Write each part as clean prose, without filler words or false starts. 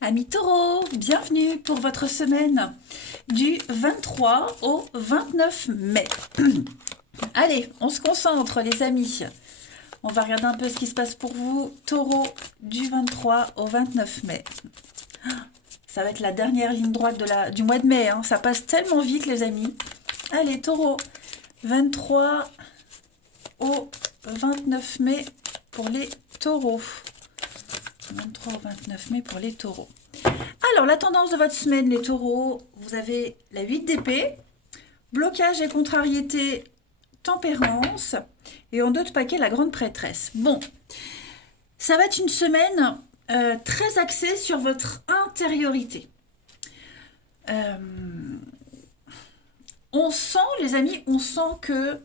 Amis taureaux, bienvenue pour votre semaine du 23 au 29 mai. Allez, on se concentre les amis. On va regarder un peu ce qui se passe pour vous, taureau, du 23 au 29 mai. Ça va être la dernière ligne droite du mois de mai, hein. Ça passe tellement vite les amis. Allez, taureau, 23 au 29 mai pour les taureaux. 23 au 29 mai pour les taureaux. Alors, la tendance de votre semaine, les taureaux, vous avez la 8 d'épée, blocage et contrariété, tempérance, et en d'autres paquets, la grande prêtresse. Bon, ça va être une semaine très axée sur votre intériorité. On sent, les amis, on sent que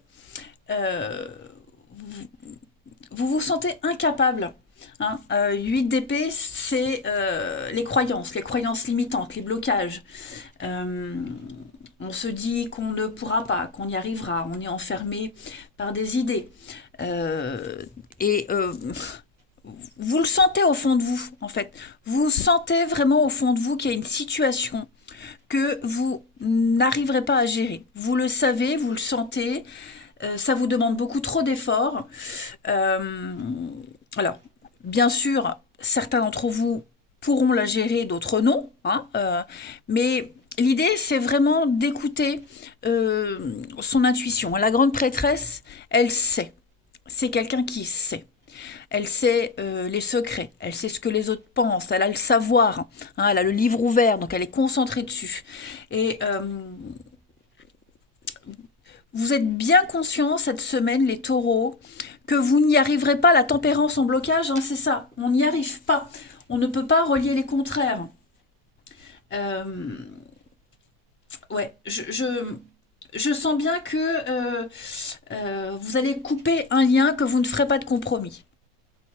vous vous sentez incapable. 8 d'épée, c'est les croyances limitantes, les blocages. On se dit qu'on ne pourra pas, qu'on y arrivera, on est enfermé par des idées. Et vous le sentez au fond de vous, en fait. Vous sentez vraiment au fond de vous qu'il y a une situation que vous n'arriverez pas à gérer. Vous le savez, vous le sentez, ça vous demande beaucoup trop d'efforts. Alors, bien sûr, certains d'entre vous pourront la gérer, d'autres non. Mais l'idée, c'est vraiment d'écouter son intuition. La grande prêtresse, elle sait. C'est quelqu'un qui sait. Elle sait les secrets, elle sait ce que les autres pensent, elle a le savoir, elle a le livre ouvert, donc elle est concentrée dessus. Et vous êtes bien conscients cette semaine, les taureaux, que vous n'y arriverez pas. La tempérance en blocage, c'est ça, on n'y arrive pas. On ne peut pas relier les contraires. Ouais, je sens bien que vous allez couper un lien, que vous ne ferez pas de compromis.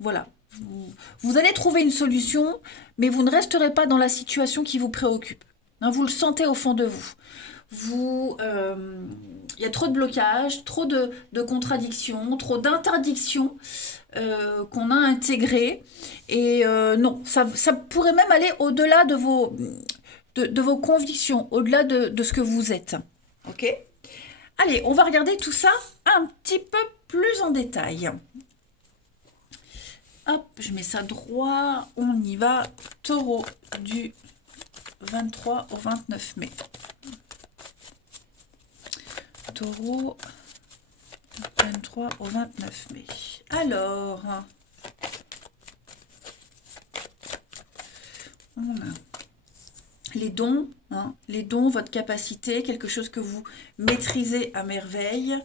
Voilà. Vous allez trouver une solution, mais vous ne resterez pas dans la situation qui vous préoccupe. Vous le sentez au fond de vous. Il y a trop de blocages, trop de contradictions, trop d'interdictions qu'on a intégrées. Et non, ça pourrait même aller au-delà de vos convictions, au-delà de ce que vous êtes. Ok? Allez, on va regarder tout ça un petit peu plus en détail. Hop, je mets ça droit. On y va. Taureau du 23 au 29 mai. Taureau 23 au 29 mai. Alors, on a les dons, les dons, votre capacité, quelque chose que vous maîtrisez à merveille.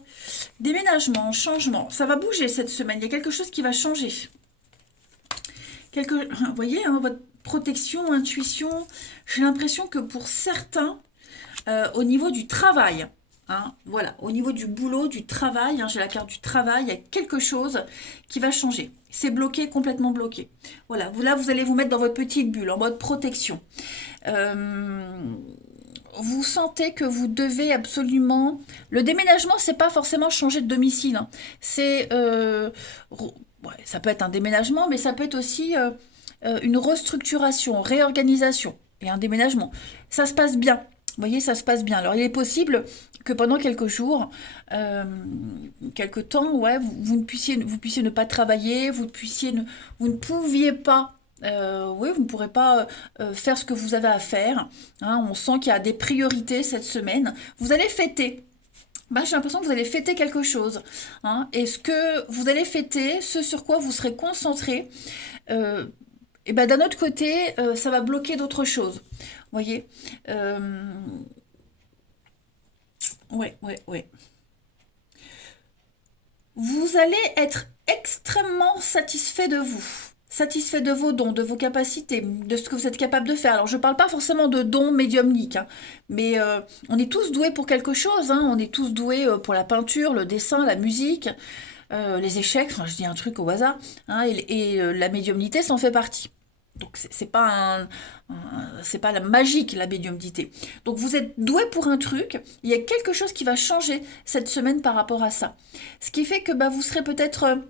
Déménagement, changement, ça va bouger cette semaine. Il y a quelque chose qui va changer. Vous voyez, votre protection, intuition, j'ai l'impression que pour certains, au niveau du travail, voilà, au niveau du boulot, du travail, j'ai la carte du travail, il y a quelque chose qui va changer. C'est bloqué, complètement bloqué. Voilà, là, vous allez vous mettre dans votre petite bulle, en mode protection. Vous sentez que vous devez absolument... Le déménagement, c'est pas forcément changer de domicile. C'est... Ouais, ça peut être un déménagement, mais ça peut être aussi une restructuration, réorganisation et un déménagement. Ça se passe bien. Vous voyez, ça se passe bien. Alors, il est possible que pendant quelques jours, quelques temps, ouais, vous puissiez ne pas travailler, vous ne pouviez pas, oui, vous ne pourrez pas faire ce que vous avez à faire. On sent qu'il y a des priorités cette semaine. Vous allez fêter. J'ai l'impression que vous allez fêter quelque chose. Et ce que vous allez fêter, ce sur quoi vous serez concentré, et d'un autre côté, ça va bloquer d'autres choses. Vous voyez Ouais. Vous allez être extrêmement satisfait de vous. Satisfait de vos dons, de vos capacités, de ce que vous êtes capable de faire. Alors, je ne parle pas forcément de dons médiumniques, mais on est tous doués pour quelque chose. On est tous doués pour la peinture, le dessin, la musique, les échecs, je dis un truc au hasard, et la médiumnité s'en fait partie. Donc c'est pas c'est pas la magique la médiumnité. Donc vous êtes doué pour un truc, il y a quelque chose qui va changer cette semaine par rapport à ça. Ce qui fait que vous serez peut-être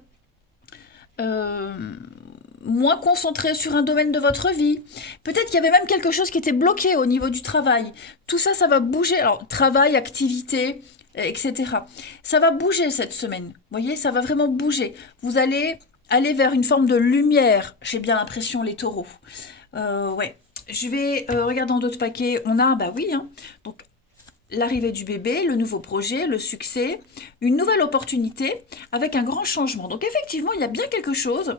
moins concentré sur un domaine de votre vie. Peut-être qu'il y avait même quelque chose qui était bloqué au niveau du travail. Tout ça, ça va bouger. Alors, travail, activité, etc. Ça va bouger cette semaine. Vous voyez, ça va vraiment bouger. Vous allez aller vers une forme de lumière. J'ai bien l'impression, les taureaux. Ouais. Je vais regarder dans d'autres paquets. On a, bah oui, hein. Donc, l'arrivée du bébé, le nouveau projet, le succès, une nouvelle opportunité avec un grand changement. Donc effectivement, il y a bien quelque chose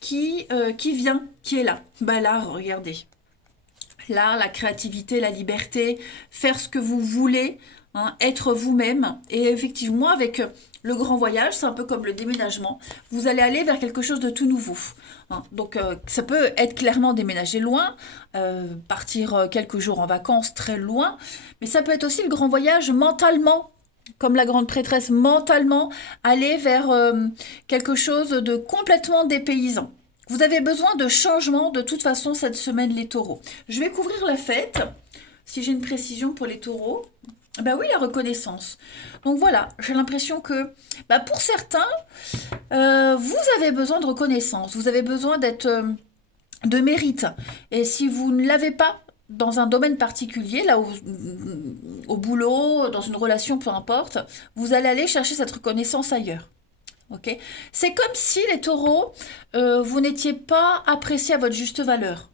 qui vient, qui est là. Bah là, regardez. Là, la créativité, la liberté, faire ce que vous voulez, hein, être vous-même. Et effectivement, avec le grand voyage, c'est un peu comme le déménagement. Vous allez aller vers quelque chose de tout nouveau. Hein. Donc, ça peut être clairement déménager loin, partir quelques jours en vacances très loin, mais ça peut être aussi le grand voyage mentalement, comme la grande prêtresse, mentalement, aller vers quelque chose de complètement dépaysant. Vous avez besoin de changement de toute façon cette semaine, les taureaux. Je vais couvrir la fête, si j'ai une précision pour les taureaux. Ben oui, la reconnaissance. Donc voilà, j'ai l'impression que pour certains, vous avez besoin de reconnaissance, vous avez besoin d'être de mérite. Et si vous ne l'avez pas dans un domaine particulier, là au boulot, dans une relation, peu importe, vous allez aller chercher cette reconnaissance ailleurs. Okay. C'est comme si les taureaux, vous n'étiez pas appréciés à votre juste valeur.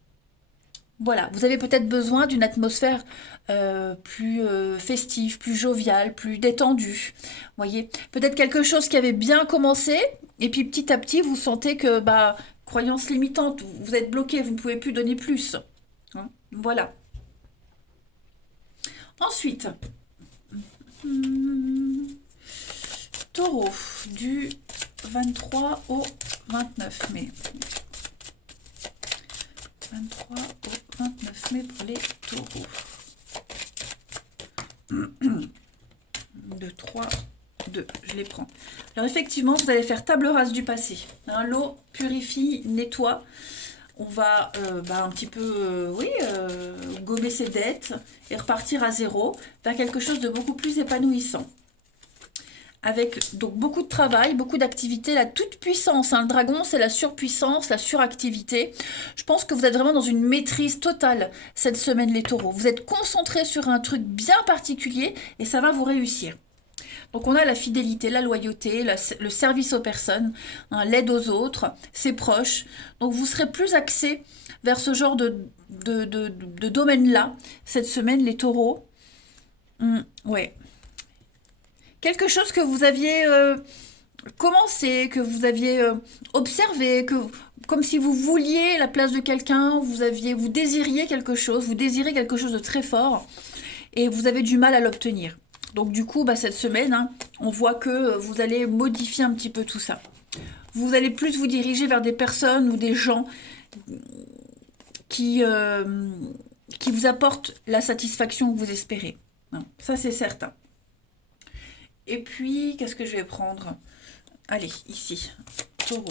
Voilà, vous avez peut-être besoin d'une atmosphère plus festive, plus joviale, plus détendue. Voyez, peut-être quelque chose qui avait bien commencé, et puis petit à petit, vous sentez que, croyance limitante, vous êtes bloqué, vous ne pouvez plus donner plus. Hein, voilà. Ensuite, taureau, du 23 au 29 mai. 23 au 29 mai pour les taureaux. 2, 3, 2, je les prends. Alors effectivement, vous allez faire table rase du passé. Hein, l'eau purifie, nettoie. On va un petit peu, gober ses dettes et repartir à zéro, vers quelque chose de beaucoup plus épanouissant. Avec donc beaucoup de travail, beaucoup d'activité, la toute-puissance. Hein. Le dragon, c'est la surpuissance, la suractivité. Je pense que vous êtes vraiment dans une maîtrise totale cette semaine, les taureaux. Vous êtes concentrés sur un truc bien particulier et ça va vous réussir. Donc on a la fidélité, la loyauté, le service aux personnes, hein, l'aide aux autres, ses proches. Donc vous serez plus axés vers ce genre de domaine-là cette semaine, les taureaux. Ouais. Quelque chose que vous aviez commencé, que vous aviez observé, comme si vous vouliez la place de quelqu'un, vous désiriez quelque chose, vous désirez quelque chose de très fort et vous avez du mal à l'obtenir. Donc du coup, cette semaine, hein, on voit que vous allez modifier un petit peu tout ça. Vous allez plus vous diriger vers des personnes ou des gens qui vous apportent la satisfaction que vous espérez. Non, ça, c'est certain. Et puis, qu'est-ce que je vais prendre? Allez, ici, taureau.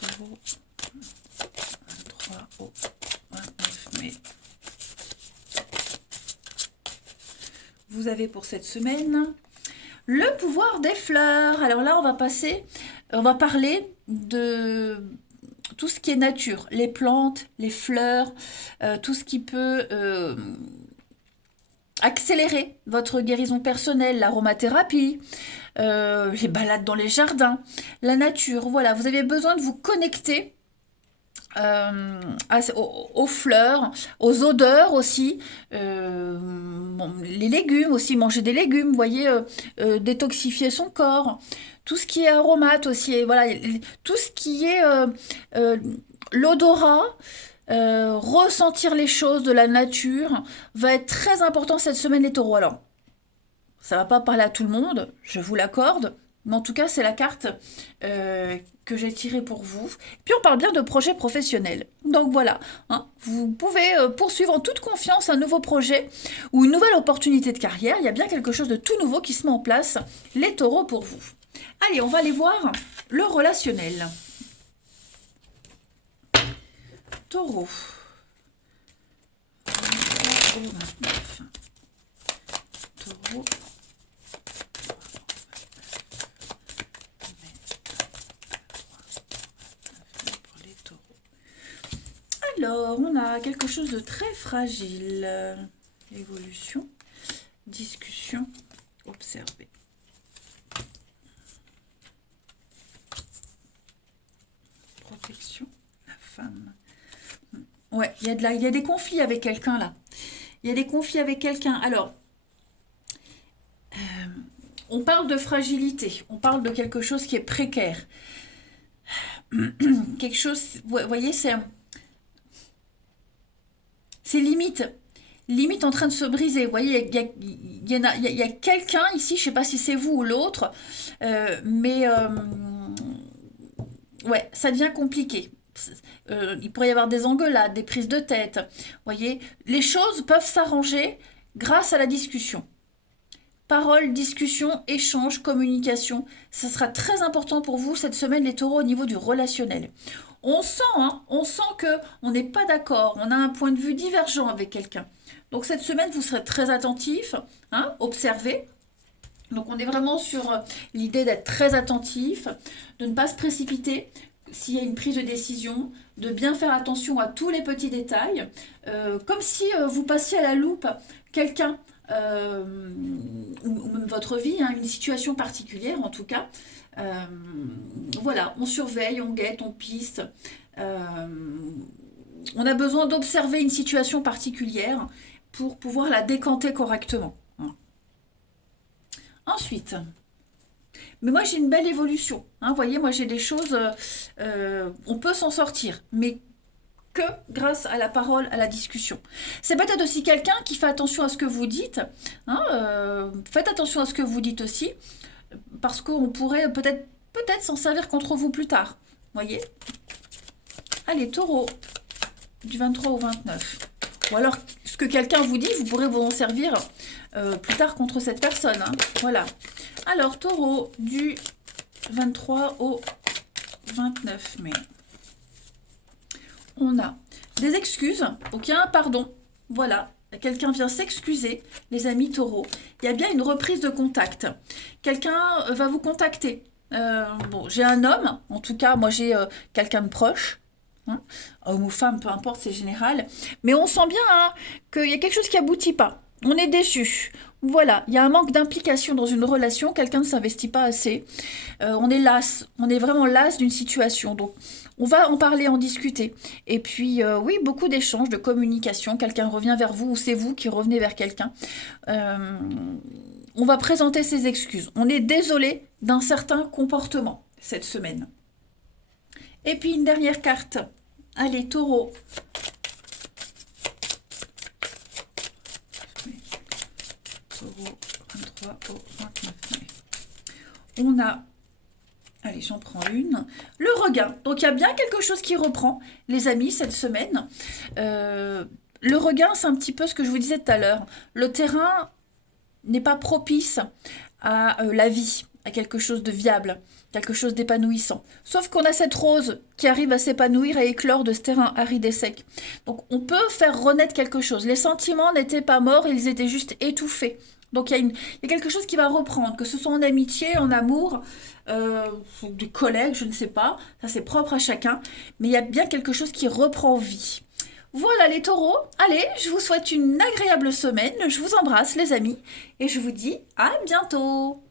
Taureau, 23 au 29 mai. Vous avez pour cette semaine le pouvoir des fleurs. Alors là, on va parler de tout ce qui est nature, les plantes, les fleurs, tout ce qui peut accélérer votre guérison personnelle, l'aromathérapie, les balades dans les jardins, la nature. Voilà, vous avez besoin de vous connecter aux fleurs, aux odeurs aussi, les légumes aussi, manger des légumes, vous voyez, détoxifier son corps, tout ce qui est aromate aussi, et voilà, tout ce qui est l'odorat, ressentir les choses de la nature va être très important cette semaine, les taureaux. Alors, ça va pas parler à tout le monde, je vous l'accorde, mais en tout cas, c'est la carte que j'ai tirée pour vous. Puis on parle bien de projet professionnel. Donc voilà, hein, vous pouvez poursuivre en toute confiance un nouveau projet ou une nouvelle opportunité de carrière. Il y a bien quelque chose de tout nouveau qui se met en place, les taureaux, pour vous. Allez, on va aller voir le relationnel. Taureau. 29. Taureau. Alors, on a quelque chose de très fragile. Évolution, discussion, observer. Protection, la femme. Ouais, il y a des conflits avec quelqu'un là. Il y a des conflits avec quelqu'un. Alors, on parle de fragilité. On parle de quelque chose qui est précaire. Quelque chose, vous voyez, c'est limite. Limite en train de se briser. Vous voyez, il y a quelqu'un ici, je ne sais pas si c'est vous ou l'autre, mais ouais, ça devient compliqué. Il pourrait y avoir des engueulades, des prises de tête. Vous voyez, les choses peuvent s'arranger grâce à la discussion. Parole, discussion, échange, communication. Ça sera très important pour vous cette semaine, les taureaux, au niveau du relationnel. On sent qu'on n'est pas d'accord, on a un point de vue divergent avec quelqu'un. Donc cette semaine, vous serez très attentif, observez. Donc on est vraiment sur l'idée d'être très attentif, de ne pas se précipiter s'il y a une prise de décision, de bien faire attention à tous les petits détails, comme si vous passiez à la loupe quelqu'un, ou même votre vie, une situation particulière en tout cas. Voilà, on surveille, on guette, on piste. On a besoin d'observer une situation particulière pour pouvoir la décanter correctement. Ensuite, mais moi j'ai une belle évolution. Vous voyez, moi j'ai des choses, on peut s'en sortir, mais que grâce à la parole, à la discussion. C'est peut-être aussi quelqu'un qui fait attention à ce que vous dites. Faites attention à ce que vous dites aussi, parce qu'on pourrait peut-être s'en servir contre vous plus tard. Voyez. Allez, taureau, du 23 au 29. Ou alors, ce que quelqu'un vous dit, vous pourrez vous en servir plus tard contre cette personne. Voilà. Alors, taureau, du 23 au 29 mai. On a des excuses, donc il y a un pardon, voilà, quelqu'un vient s'excuser, les amis taureaux, il y a bien une reprise de contact, quelqu'un va vous contacter, bon, j'ai un homme, en tout cas, moi j'ai quelqu'un de proche, homme ou femme, peu importe, c'est général, mais on sent bien qu'il y a quelque chose qui aboutit pas, on est déçu. Voilà, il y a un manque d'implication dans une relation, quelqu'un ne s'investit pas assez, on est las, on est vraiment las d'une situation, donc on va en parler, en discuter. Et puis, oui, beaucoup d'échanges, de communication, quelqu'un revient vers vous ou c'est vous qui revenez vers quelqu'un. On va présenter ses excuses. On est désolé d'un certain comportement cette semaine. Et puis, une dernière carte. Allez, taureau. Taureau, 23 au 29 mai. On a, allez, j'en prends une, le regain. Donc, il y a bien quelque chose qui reprend, les amis, cette semaine. Le regain, c'est un petit peu ce que je vous disais tout à l'heure. Le terrain n'est pas propice à la vie, à quelque chose de viable, quelque chose d'épanouissant. Sauf qu'on a cette rose qui arrive à s'épanouir et éclore de ce terrain aride et sec. Donc, on peut faire renaître quelque chose. Les sentiments n'étaient pas morts, ils étaient juste étouffés. Donc, il y a quelque chose qui va reprendre, que ce soit en amitié, en amour, des collègues, je ne sais pas. Ça, c'est propre à chacun. Mais il y a bien quelque chose qui reprend vie. Voilà les taureaux. Allez, je vous souhaite une agréable semaine. Je vous embrasse les amis. Et je vous dis à bientôt.